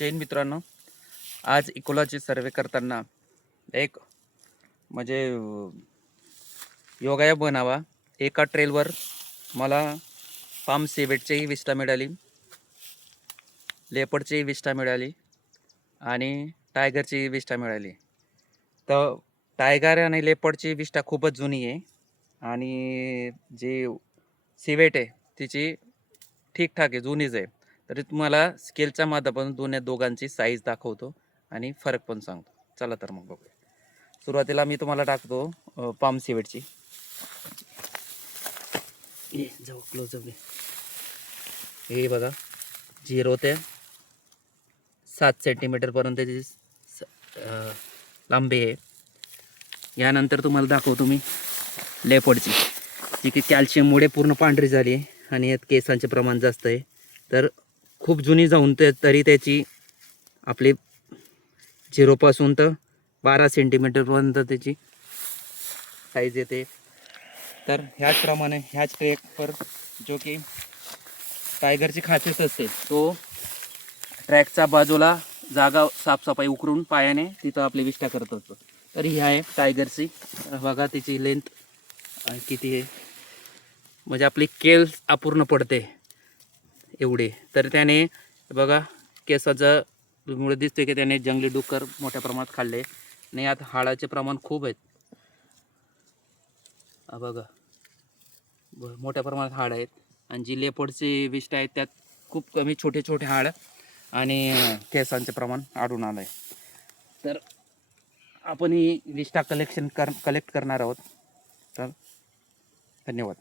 जय हिंद मित्रांनो, आज इकोलॉजी सर्वे करताना एक म्हणजे योगायोग बनावा एका ट्रेलवर मला पाम सिवेटचीही विष्ठा मिळाली, लेपर्डचीही विष्ठा मिळाली आणि टायगरची विष्ठा मिळाली. तर टायगर आणि लेपर्डची विष्ठा खूपच जुनी आहे आणि जी सिवेट आहे तिची ठीकठाक आहे, जुनीच आहे. तरी तुम्हाला स्केलच्या माध्यमातून दोघांची साईज दाखवतो आणि फरक पण सांगतो. चला तर मग बघूया. सुरुवातीला मी तुम्हाला टाकतो पाम सिवेटची. ये जाऊ क्लोजअप. हे बघा 0 ते 7 सेंटीमीटर पर्यंतची लांबी आहे. यानंतर तुम्हाला दाखवतो मी लेपर्डची, जी की कॅल्शियममुळे पूर्ण पांढरी झाली आहे आणि यात केसांचे प्रमाण जास्त आहे. तर खूप जुनी जाऊन तरी त्याची आपली 0 पासून तर 12 सेंटीमीटरपर्यंत त्याची साईज येते. तर ह्याचप्रमाणे ह्याच ट्रॅकवर जो की टायगरची खासियत असते, तो ट्रॅकच्या बाजूला जागा साफसफाई उकरून पायाने तिथं आपली विष्ठा करत असतो. तर ही आहे टायगरची. बघा तिची लेंथ किती आहे, म्हणजे आपली केल अपूर्ण पडते एवढे. तर त्याने बघा केसाचं मुळे दिसते की त्याने जंगली डुक्कर मोठ्या प्रमाणात खाल्ले आणि यात हाडाचे प्रमाण खूप आहेत. बघा मोठ्या प्रमाणात हाड आहेत. आणि जी लेपर्डची विष्ठा आहेत त्यात खूप कमी छोटे छोटे हाड आणि केसांचे प्रमाण आढळून आलं आहे. तर आपण ही विष्ठा कलेक्ट करणार आहोत. तर धन्यवाद.